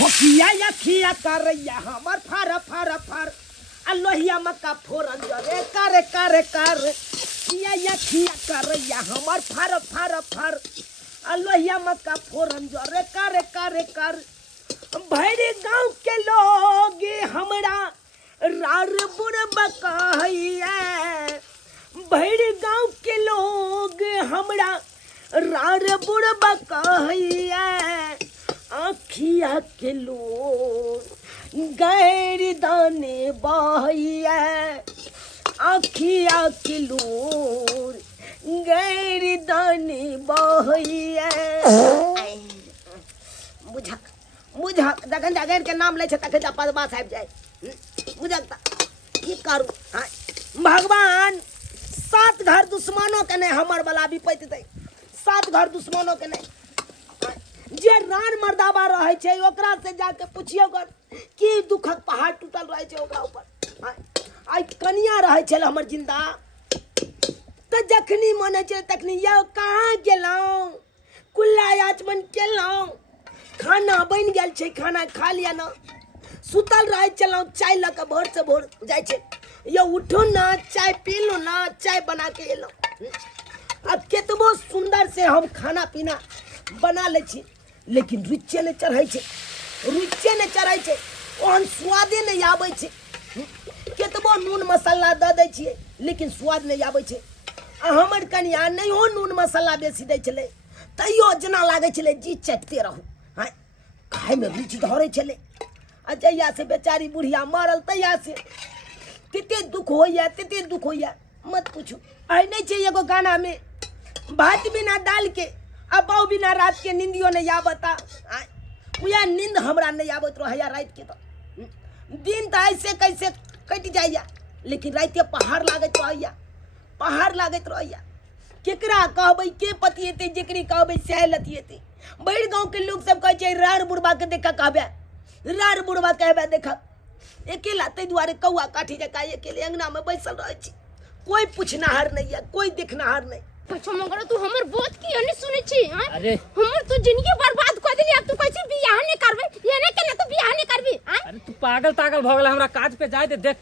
होकिया खिया करैया हमर फार फार फार अलोहिया मक्का फोरन जरे करे करे कर किया खिया करैया हमर फार फार फार अलोहिया मक्का फोरन जरे करे करे कर भैरी गांव के लोग हमरा रार बुढ़बा कहैया भैरी गांव के लोग हमरा रार बुढ़बा कहैया आखिया के लोग गैर दाने बहैया आखिया के लोग गैर दाने बहैया बुझक बुझक जखन जगैर के नाम ले छै तखन जा पदबास आबि जाय बुझक त की करू हाँ भगवान 7 घर दुश्मनों के नहीं हमर वाला विपत्ति दे 7 घर दुश्मनों के नहीं जे रान मर्दाबा रहे छै ओकरा से जाके पूछियो की दुखक पहाड़ टूटल रहे छै ओकरा ऊपर आई कनिया रहे छै हमर जिंदा त जखनी मने छै तखनी यो कहाँ गेलौं कुल्ला आचमन केलौं खाना बन गेल छै खाना खा लिया ना सुतल रहे चलौं चाय ल के भोर से भोर जाय छै यो उठो ना चाय पी लो ना चाय बना के एलौं अब केतबो सुंदर से हम खाना पीना बना ले छी लेकिन रुचे ने चढ़ाई छै रुचे ने चढ़ाई छै ओहन स्वादे नहीं आबै छै केतबो नून मसाला द दै छियै लेकिन स्वाद नहीं आबै छै आ हमर कनिया नहीं हो नून मसाला बेसी दै छलै तैयो जना लागै छलै जी चटते रहू हाँ खाए में रुचि धरे छलै आ जहिया से बेचारी बुढ़िया मरल तहिया से तते दुख होइया मत पूछू आई नहीं छै एगो गाना में भात बिना दाल के आ बाऊ बिना रात के नींदियो नहीं आवता उया नींद हमरा नहीं आवत रहैया रात के तो दिन तो ऐसे कैसे कट जाइया लेकिन रात के पहाड़ लागत रहैया केकरा कहबै के पतिएते जेकरी कहबै सह लतिएते बड़ गांव के लोग सब कहै छै रार बुढ़बा के देखा कहबे रार बुढ़बा कहबे देखा अकेला तै दुआरे कौआ काठी जका अकेले अंगना में बैसल रहै छी कोई पूछनाहार नहीं है कोई देखनाहार नहीं अच्छा मगर तू हमर बात की नहीं सुनै छी हां अरे हमर तो जिंदगी बर्बाद कर देली अब तू कैसे बियाह नहीं करबे ये नहीं केना तू बियाह नहीं करबी अरे तू पागल भ गेला हमरा काज पे जाय दे देख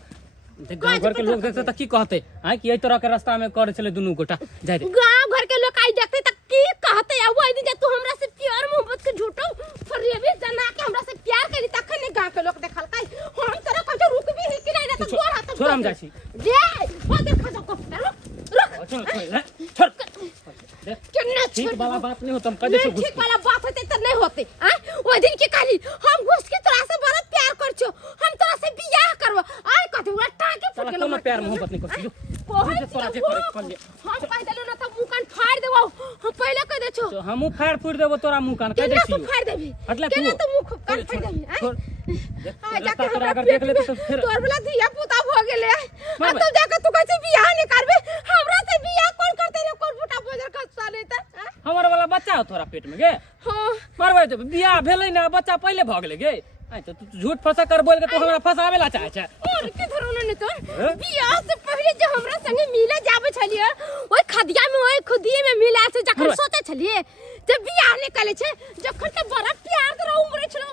गांव घर के लोग देखते त की कहते हां कि एई तरह के रास्ता में करे चले दुनू गोटा जाय दे गांव घर के लोग आई देखते त की कहते अब ओइ दिन तू हमरा से प्यार मोहब्बत के झूठो फरेबे जना के हमरा से प्यार करी तखन ने गांव के लोग देखल कै हम तरह कतो रुकबी है कि नहीं ना तो गोड़ हाथ छोड़ हम जासी जे ओ देखा जा को छोड़ केना ठीक वाला बात नहीं होता हम कदे से ठीक वाला बात होते त नहीं होते हां ओइ दिन के काली हम घुस के तोरा से बहुत प्यार कर छो हम तोरा से बियाह करबो आय कथि उड़ा टाके फुट गेलो कोनो प्यार मोहब्बत नहीं करछियो तोरा जे करे कर ले हम कह देलो ना त मुंह कान फाड़ देबो हम पहले कह दे छो तो हमहु फाड़ फुड़ देबो तोरा मुंह कान कह दे छी फाड़ देबी मतलब केना तो मुंह कान फाड़ देबी आ जाके तोरा अगर देख ले तो फिर तोर वाला धिया पुता भ गेले आ तब जाके तू कैसे बियाह नहीं करबे हमरा से बियाह कौन करते रे कौन फुटा बजर का साले त हमर वाला बच्चा हो तोरा पेट में गे हां मरबै तो बियाह भेलै ना बच्चा पहले भ गेलै गे आई तो तू झूठ फसा कर बोल के तू हमरा फसावे ला चाहे छै और के धरोना ने तो बियाह से पहले जो हमरा संगे मिले जाबे छलिए ओइ खदिया में ओइ खुदिए में मिला से जखन सोते छलिए जब बियाह ने कले छे जखन त बड़ा प्यार त उमरे छलो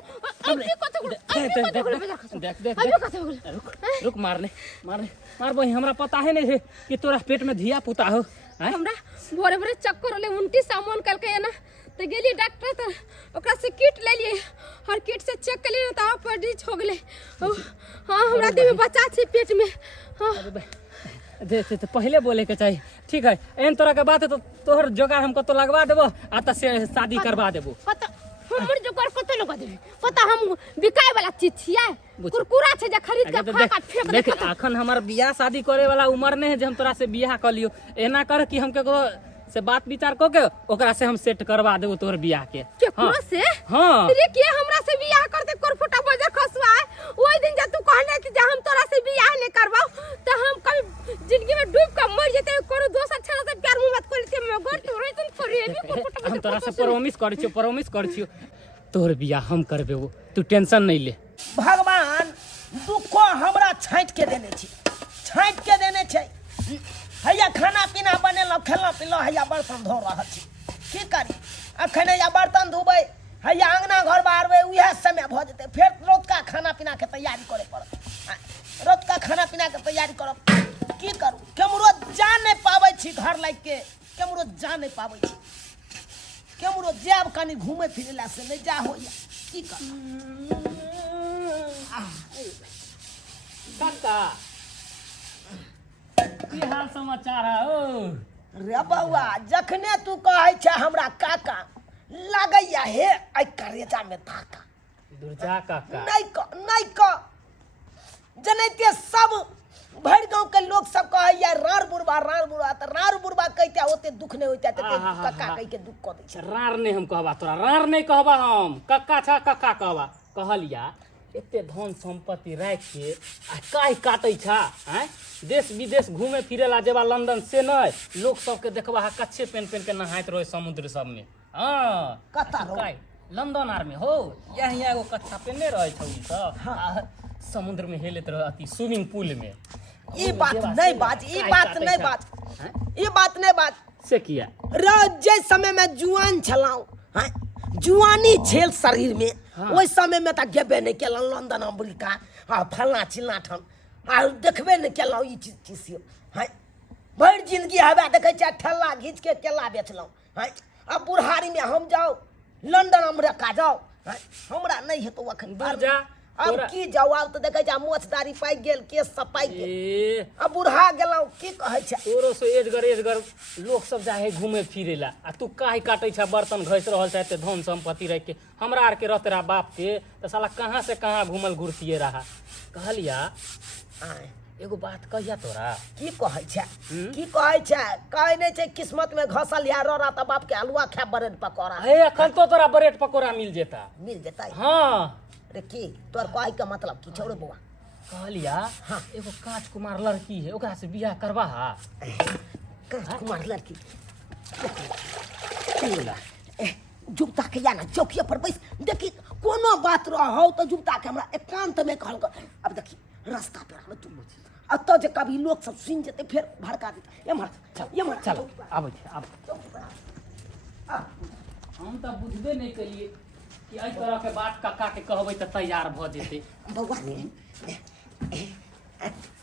अब कत देख रुक मार भाई हमरा पता है नहीं कि तोरा पेट में धिया पुता हो हमरा भोरे भोरे चक्कर ले उल्टी सामान कल के ना तो गेली डॉक्टर त ओकरा से किट ले लिए हर किट से चेक कर लिए त पर डिच हो गेले हां हमरा देह में बच्चा छे पेट में हां दे तो पहले बोले के चाहिए ठीक है एन तोरा के बात है तो तोहर जोगार हम कतो लगवा देबो आ त से शादी करवा देबो पता हमर जोगार कतो लगा देबे पता हम बिकाय वाला चीज छियै कुरकुरा छे जे खरीद के खा का फेंक दे देख अखन हमर बियाह शादी करे वाला उम्र नहीं है जे हम तोरा से बियाह कर लियो एना कर कि हम केकरो से बात विचार क के ओकरा से हम सेट करवा देबो तोहर बियाह के केकरो से हां रे के हमरा से बियाह कर दे कुरफुटा बजर खसवा ओइ दिन जे तू कहले कि जे हम तोरा से बियाह नहीं करबाऊ त हम कभी जिंदगी में डूब के मर जेते कोनो दोसर छड़ा से प्यार मोहब्बत कर लेते मैं घर तोरे तुम फरेबी कुरफुटा हम तोरा से प्रॉमिस कर छियो तोहर बियाह हम करबे तू टेंशन नहीं ले भगवान दुखो हमरा छांट के देने छै हैया खाना पीना बनेलो खेलो पिलो हैया बर्तन धो रहल छी की करी अखन हैया बर्तन धोबै हैया अंगना घर बाहरबै उहे समय भ जेतै पीना के तैयारी करे पड़त। रोज का खाना पीना के तैयारी करब की करू, केमरो जा नहीं पाबै छी घर लाग के, केमरो जा नहीं पाबै छी, केमरो जाब कनी घूमे फिरे ला से नहीं जा होइया की करू। काका की हाल समाचार है ओ? रे बउआ जखने तू कहै छै हमरा काका लागैया हे आई करेजा में धाका। दुर्जा काका नहीं क जनैते सब भरि गांव के लोग सब कहैया रार बुढ़बा त रार बुढ़बा कहते ओते दुख नहीं होइते त काका कह के दुख क दै छै। रार नहीं हम कहबा, तोरा रार नहीं कहबा, हम कक्का छा कक्का कहबा। कहलिया एते धन संपत्ति राख के आ काहे काटै छा हैं? देश विदेश घूमे फिरे ला जेबा लंदन से नहीं, लोग सबके देखबा हा कच्छे पेन पेन के नहाइत रहे समुद्र सब में। हां कता रो काहे लंदन आर में हो यही एगो कच्छा पेने रहे छौ ई सब आ समुद्र में हेलैत रहे अति स्विमिंग पूल में। ई बात नहीं बात, ई बात नहीं बात, ई बात नहीं बात से किया रोज जे समय में जुआन छलाऊ हैं, जुआनी छेल शरीर में ओइ समय में त गेबे नहीं केलन लंदन अमेरिका आ फलना चिलना ठन आ देखबे नहीं केलौ ई चीज हैं। भर जिंदगी हवा देखे छै ठल्ला घींच के केला बेचलौ हैं। अब बुढ़ारी में हम जाओ लंदन अमेरिका जाओ हैं, हमरा नहीं हेतो अखन दूर जा। अब की जाओ, अब तो देखे जा मोछदारी पाई गेल, केस सब पाई गेल, ए अब बुढ़ा गेलौ की कहै छै। तोरो से एजगर लोग सब जाए घूमे फिरे ला आ तू काहे काटे छा बर्तन घस रहल छै एते धन संपत्ति रख के। हमरा आर के रहते रहा बाप के त साला कहां से कहां घूमल घुरतिए रहा। कहलिया एगो बात कहिया तोरा की कहै छै, की कहै छै, कहै नहीं छै किस्मत में घसल या रहा त बाप के हलवा खा ब्रेड पकौड़ा हे अखन तो तोरा ब्रेड पकोड़ा मिल जेता। मिल जेतै। हाँ रे की तोर कहै के मतलब की छौ रे बउआ? कहलिया एगो कांच कुमार लड़की है ओकरा से बियाह करवा हा। कुमार लड़की जुगता के या ना चौकिया पर बैस देखी कोनो बात रहो तो जुगता के हमरा एकांत में कहल कर। अब देखी रास्ता पे हम तू अत जे कभी लोग सब सुन जेते फिर भड़का देते। ये चल आबै छै आब हम त बुझबे नहीं कलिए कि एहि तरह के बात काका के कहबै त तैयार भ जेते। बउआ ने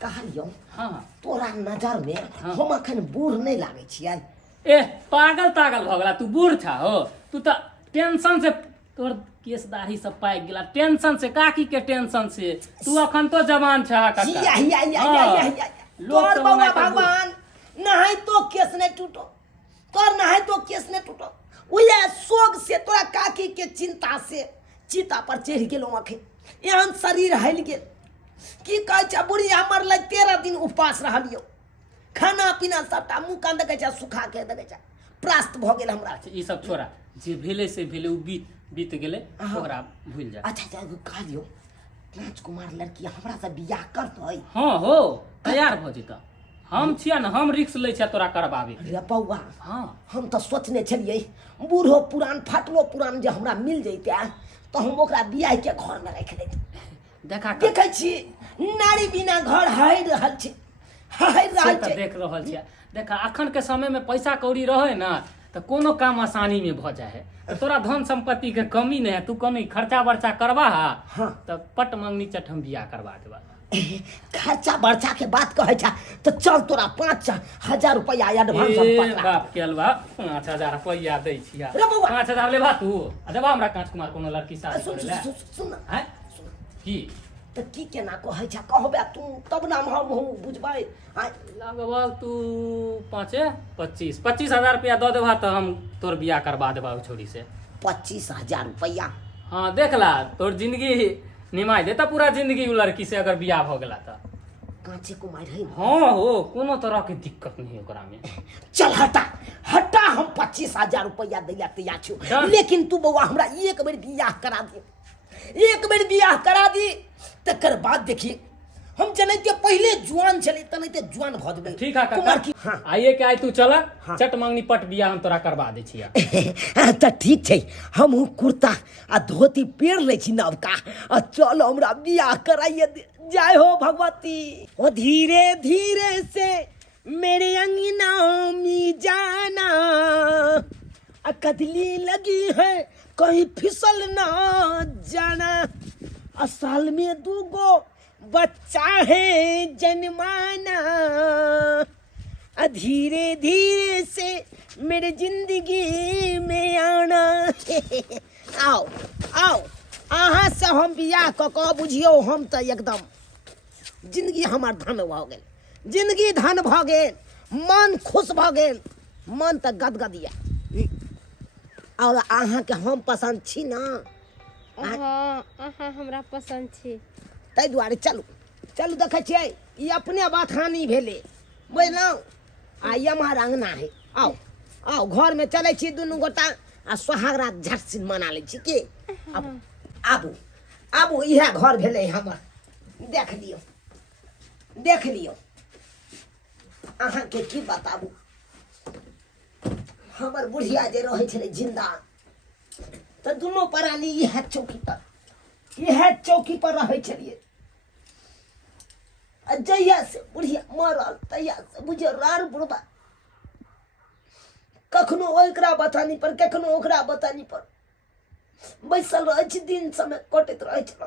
कहलियो हाँ तोरा नजर में हम अखन बूढ़ नहीं लागे छियै। ए पागल तागल भ गेला तू बूढ़ छा हो। तू त टेंशन से तोर केस दाढ़ी सब पाक गेला, टेंशन से काकी के टेंशन से। तू अखन तो जवान छा काका। तोर बउआ भगवान नहीं तो केस नहीं टूटो, तोर नहीं तो केस नहीं टूटो। उहे सोग से तोरा काकी के चिंता से चिता पर चढ़ गेलो आखे एहन शरीर हल गेल की कहै छै। बुढ़ी हमर लग 13 दिन उपवास रहलियो, खाना पीना सबटा मुंह कान देखे छै सुखा के देखे छै, प्रास्त भ गेल हमरा। ई सब छोड़ा, जे भेले से भेले उ बीत गेले ओकरा भूल जा। अच्छा कहलियो राजकुमार लड़की हमरा से बियाह करतै? हां हो तैयार भ जेता। हम छिया ना, हम रिक्स लै छै तोरा करबावे। रे बउआ हां हम तो सोचने छलिए बूढ़ो पुरान फाटलो पुरान जे हमरा मिल जैते तो हम ओकरा बियाह के घर में रख देते। देखा देखै छी नारी बिना घर हारि रहल छै, हारि रहल छै। देख रहल छिया, देखा अखन के समय में पैसा कौड़ी रहे ना तो कोनो काम आसानी में भ जाए है। तो तोरा धन संपत्ति के कमी नहीं है, तू कमी खर्चा वर्चा करवा हाँ। तो पट मंगनी चट हम बियाह करवा देबा। खर्चा बर्चा के बात कहै छै तो चल तोरा 5,000 रुपया एडवांस हम पकड़ा। बाप के अलवा 5,000 रुपया दै छिया। रे बउआ 5,000 लेबा तू देबा हमरा कांच कुमार कोनो लड़की शादी करे ले। सुन हैं की तो की केना कहै छै कहबे तू तब ना हम बुझबै। लगभग तू 25,000 रुपया दे देबा तो हम तोर बियाह करवा देबा छोरी से। 25,000 रुपया? हाँ देख ला तोर जिंदगी निमाय देता पूरा जिंदगी उ लड़की से अगर बियाह हो गेला तो। कांचे कुमार है? हाँ हो कोनो तरह के दिक्कत नहीं ओकरा में। चल हटा हम 25,000 रुपया दैला तैयार छौ, लेकिन तू बउआ हमरा एक बेर बियाह करा दे, एक बेर बियाह करा दी तकर बाद देखी हम जनैते पहले जुआन चले तनैते जुआन भ देबै। ठीक है काका की आइए के आई तू चला चट मंगनी पट बियाह हम तोरा करवा दै छिया। त ठीक छै हम कुर्ता आ धोती पेर लै छी नवका आ चल हमरा बियाह कराइए दे। जय हो भगवती। ओ धीरे धीरे से मेरे अंगना में जाना, कदली लगी है कहीं फिसल ना जाना, असल में दूगो बच्चा है जन्माना, धीरे धीरे से मेरे जिंदगी में आना। आओ आओ अहाँ से हम बियाह कऽ बुझियो हम तो एकदम जिंदगी हमार धन भऽ गेल, जिंदगी धन भऽ गेल, मन खुश भऽ गेल, मन तऽ गदगदिया। और अहाँ के हम पसंद छी ना? हाँ अहाँ हमरा पसंद छी। ताहि दुआरे चलू चलू देखै छियै ई अपने बात हानि भेलै बुझलहुँ। आ ई हमार अंगना है, आओ आओ घर में चलै छी दुनू गोटा आ सोहागरात झट सिन मना लै छी की। आबू आबू आबू इएह घर भेलै हमर, देख लियौ देख लियौ। अहाँके की बताबू, हमर बुढ़िया जे रहै छलै जिंदा तऽ दुनू प्राणी इएह चौकी पर रहै छलियै। आ जहिया से बुढ़िया मरल तहिया से बुझियौ रार बुढ़बा कखनो ओकरा बतानी पर कखनो ओकरा बतानी पर बैसल रहै छी, दिन समय कटैत रहै छल।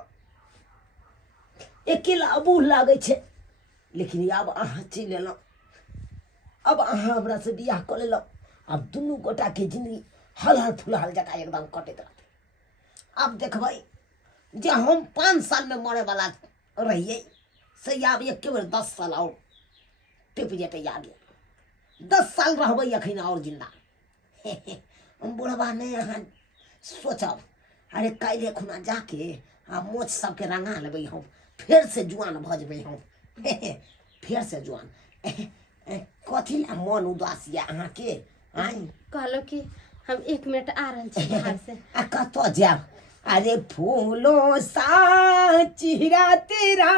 अकेला अबूह लागै छै, लेकिन आब अहाँ चलि एलहुँ, अब अहाँ हमरा से बियाह कऽ लेलहुँ। अब दुनू गोटा के जिंदगी हलहल फुलहल जकाँ एकदम कटैत रहतै। अब देखबै जे हम 5 साल में मरे वाला रहिए से आब एक बेर 10 साल और टिप जेतै आगे। 10 साल रहबै अखन और जिंदा। बुढ़बा नहीं अहाँ सोचब, अरे काल्हि खुना जाके आ मोछ सबके रंगा लेबै हम, फेर से जुआन भऽ जेबै हम। फेर से जुआन। कथी ला मन उदास या अहाँके? कहलो कि हम 1 मिनट आ रहल छी बाहर से। आ कतऽ जायब? अरे फूलों सा चेहरा तेरा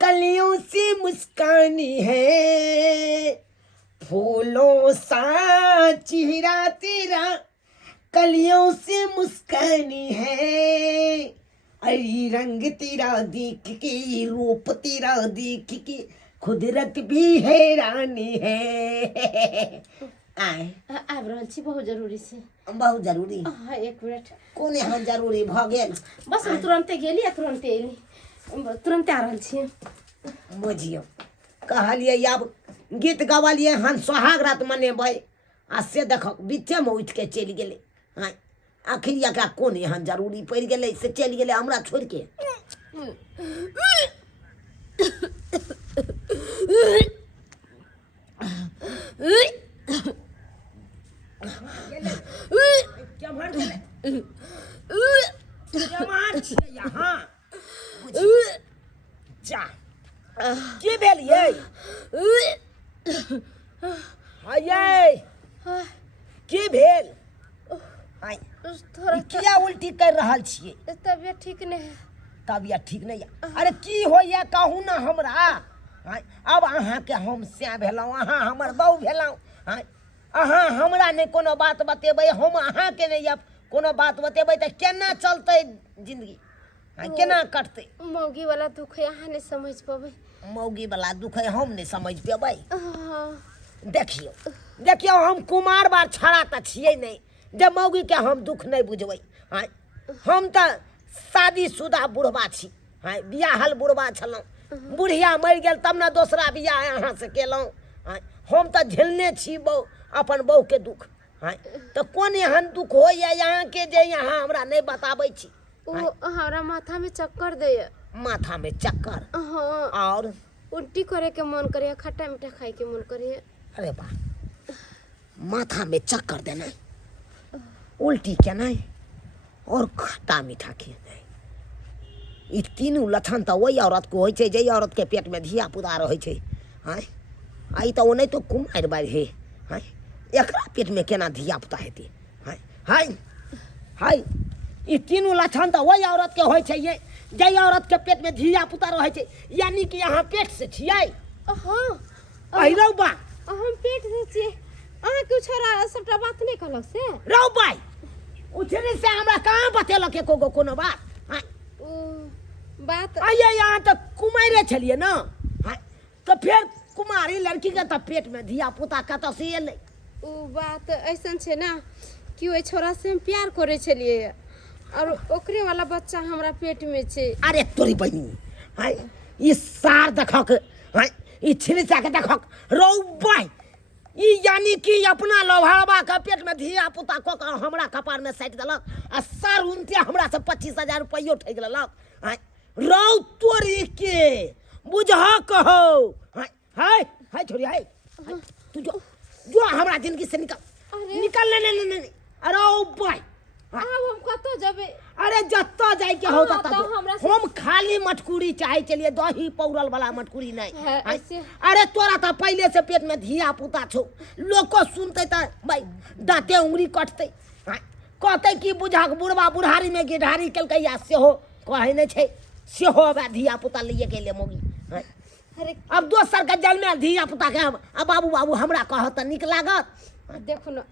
कलियों से मुस्कानी है, फूलों सा चेहरा तेरा कलियों से मुस्कानी है, अरे रंग तेरा देख के रूप तेरा देख के खुदरत भी हैरानी है। आबि रहल छी, बहुत जरूरी छै। बहुत जरूरी? हाँ 1 मिनट। कोन एहन जरूरी भऽ गेल? बस हम तुरंते गेली आ तुरंते एली, तुरंते आ रहल छी। बुझियौ कहलियै आब गीत गवलियै हन सोहागरात मनेबै आ से देखक बीचेमे उठि के चलि गेलै। हाँ आखिर एकरा कोन एहन जरूरी पड़ि गेलै से चलि गेलै हमरा छोड़ि के। केम्हर गेलै? केम्हर छियै यहाँ? जा की भेल यै? यै की भेल? थोड़ा किया उल्टी कर रहल छियै? तबियत ठीक नहीं है। तबियत ठीक नहीं है? अरे की होइए कहू ना हमरा। अब अहाँके हम से भेलहुँ, अहाँ हमर बहू भेलहुँ। अहाँ हमरा नहीं कोनो बात बतेबै, हम अहाँके नहीं अब कोनो बात बतेबै तऽ केना चलतै जिंदगी, केना कटतै? मौगी वाला दुख है, अहाँ नहीं समझ पाबै। मौगी वाला दुख है हम नहीं समझ पेबै? देखियो देखियो हम कुमार बार छड़ा तऽ छियै नहीं जे मौगी के हम दुख नहीं बुझबै। हम तऽ शादीशुदा बुढ़बा छी, बियाहल बुढ़बा छलहुँ। बुढ़िया मरि गेल तब ने दोसरा बियाह अहाँ से केलहुँ। हम तऽ झेलने छी अपन बहू के दुख। तो कोन एहन दुख होइए यहाँ के जे यहाँ हमरा नहीं बताबै छी? हमरा माथा में चक्कर दैया। माथा में चक्कर? हाँ। और उल्टी करे के मन करे, खट्टा मीठा खाए के मन करे। अरे बा माथा में चक्कर देना, उल्टी केना और खट्टा मीठा खेना, ई तीनू लक्षण तो वही औरत को होइ छै जे औरत के पेट में धिया पुता रहै छै। आई तो नहीं तो कुमार बार है, एकरा पेट में केना धिया पुता हेतै? हाय ई तीनू लक्षण तो वही औरत के होइ छै जे औरत के पेट में धिया पुता रहै छै। यानी कि यहाँ पेट से छियै? हाँ रौ बा हम पेट से छियै। अहाँ क्यों छोरा सबटा बात नहीं कहलक से? रौ बाई उठने से हमरा कहाँ बतेलक एको कोनो बात? बात आइए यहाँ तो कुमारे छलिए ना, तो फिर कुमारी लड़की के तो पेट में धिया पुता कतऽ से एलै? बात ऐसन छै ना कि ओइ छोरा से हम प्यार करे छलिए। और ओकरे वाला बच्चा हमरा पेट में छे। अरे तोरी बहनी हाय ई सार देखक हाय ई छिलचा के देखक रौ भाई ई यानी कि अपना लोभावा के पेट में धिया पुता को हमरा कपार में साइट देलक आ सार उनते हमरा से 25,000 रुपयो ठग लेलक हाय रौ तोरी के बुझा कहो हाय हाय हाय छोरी हाय तू जो हमरा जिंदगी से निकल नहीं अरे ओ भाई अब हम कतो जबे? अरे जत्ता जाए के होता हाँ, तो हमरा से- हम खाली मटकुरी चाहे चलिए दही पौरल वाला मटकुरी नहीं है, हाय। ऐसे- अरे तोरा तो पहले से पेट में धिया पुता छो लोग को सुनते तो भाई दांते उंगली कटते हाय। कहते कि बुझा बुढ़वा बुढ़ारी में गिढ़ारी कल या सेहो कहे नहीं छे सेहो अब धिया पुता लिए के लिए मोगी हाय। अरे अब दोसर के जल में धिया पुता के अब बाबू बाबू हमरा कहत निक लागत देखो ना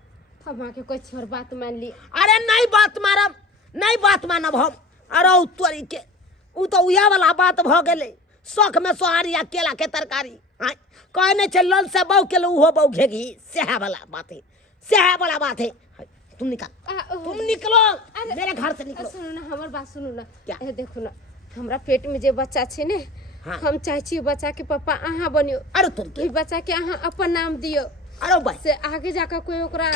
हम के कोई छोर बात मान ली। अरे नहीं बात मारब नहीं बात मानब हम अरे उ तोरी के उ तो उया वाला बात भ गेले शौक में सोहारी या केला के तरकारी हाय कहे नहीं चल लल से बहु के उहो बहु घेगी सेहा वाला बात है सेहा वाला बात है हाय, तुम निकल तुम निकलो मेरे घर से निकलो। सुनो ना हमर बात सुनो ना क्या? देखो ना हमरा पेट में जे बच्चा छे ने हाँ। हम चाहे छी बच्चा के पापा अहाँ बनियो अरे तोरी के ई बच्चा के अहाँ अपन नाम दियो अरे भाई से आगे जाकर कोई ओकरा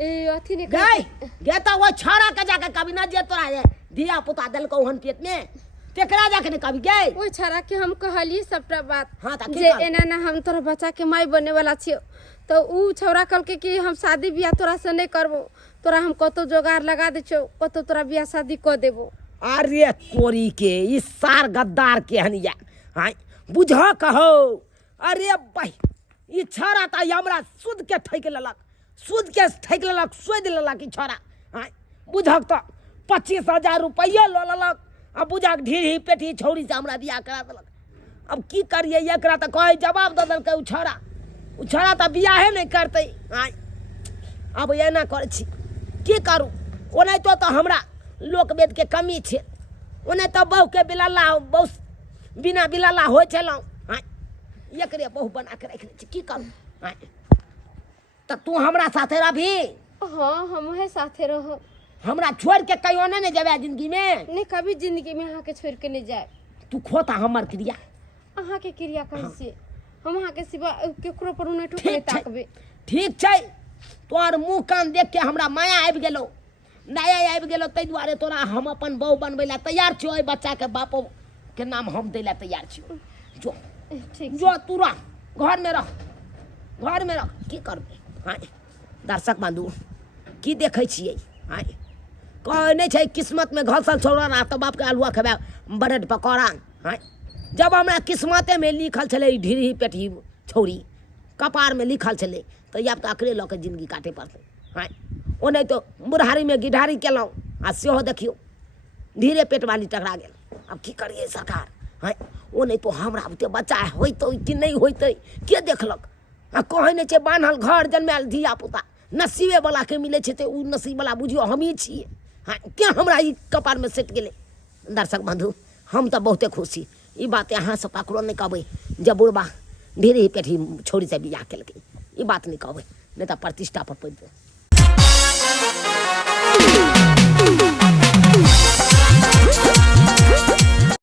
अथी ने गई गे तो वो छोरा के जाके कभी ना जे तोरा ये धिया पुता दल को हन पेट में तेकरा जाके ने कभी गई ओइ छाड़ा के हम कहली सबटा बात हाँ, तो की जे कहली? एना ना हम तोरा बच्चा के माई बने वाला छियो तो उ छौरा कल के कि हम शादी बियाह तोरा से नहीं करबो तोरा हम कतो जोगार लगा दे छो कतो तोरा बियाह शादी कर देबो। अरे तोरी के इस सार गद्दार के हनिया हाय बुझा कहो अरे भाई ई छोरा त हमरा सुध के ठैक लेलक सुध के ठैक लेलक सोद लेलक ई छोरा हाय बुझक त 25,000 रुपया ल लेलक अब बुझक ढीढ़ी पेटी छौरी से हमरा बियाह करा देलक अब की करिए एकरा त कहे जवाब दे देलकै उ छोरा त बियाहे नहीं करते हाय अब एना कर छी की करू ओने तो हमरा लोक वेद के कमी छे ओने तो बहु के बिलल्ला बहु बिना बिलल्ला हो चलौ हाय एकरे बहु बना के रख छी की करू हाय त तू हमरा साथे रहबी हाँ हम है साथे रहो हमरा छोड़ के कहियो नहीं जेबे जिंदगी में नहीं कभी जिंदगी में अहाँ के छोड़ के नहीं जाए तू खोता हमर क्रिया अहाँ के क्रिया कैसे हम अहाँ के सिवा केकरो पर उन्हें ठोक नहीं ताकबे। ठीक छै तोर मुंह कान देख के हमरा माया आबि गेलो नया आबि गेलो तै दुआरे तोरा हम अपन बहू बनबै ला तैयार छियो ओइ बच्चा के बापो के नाम हम दै ला तैयार छियो जो ठीक जो तू रह घर में रह की करबे हाय दर्शक बंधु की देखै छियै हाय कहे नहीं छै किस्मत में घसल छोड़ा ना तो बाप के अलुआ खेबे ब्रेड पकौड़ा हाय जब हमरा किस्मते में लिखल छलै ढीढ़ी पेटी छौरी कपार में लिखल छलै तो अब तो अकरे लऽ के जिंदगी काटे पड़तै हाय ओ नहीं तो बुढ़ारी में गिढ़ारी केलौं आ सेहो देखियो धीरे पेट वाली टकरा गेल अब की करिए सरकार हाय ओ नहीं तो हमरा बुते बच्चा होइतै कि नहीं होइतै के देखलक आ कहे नहीं छै बान्हल घर जन्मायल धिया पुता नसीबे वाला के मिले छै तो उ नसीब वाला बुझियो हम ही छियै हाँ क्या हमरा ई कपार में सेट गेले। दर्शक बंधु हम तो बहुते खुश छी ई बात अहाँ सब ककरो नहीं कहबै जब बुढ़बा ढेरी पेठी छोड़ी से बियाह केलकै ई बात नहीं कहबै नहीं तो प्रतिष्ठा पर पड़ि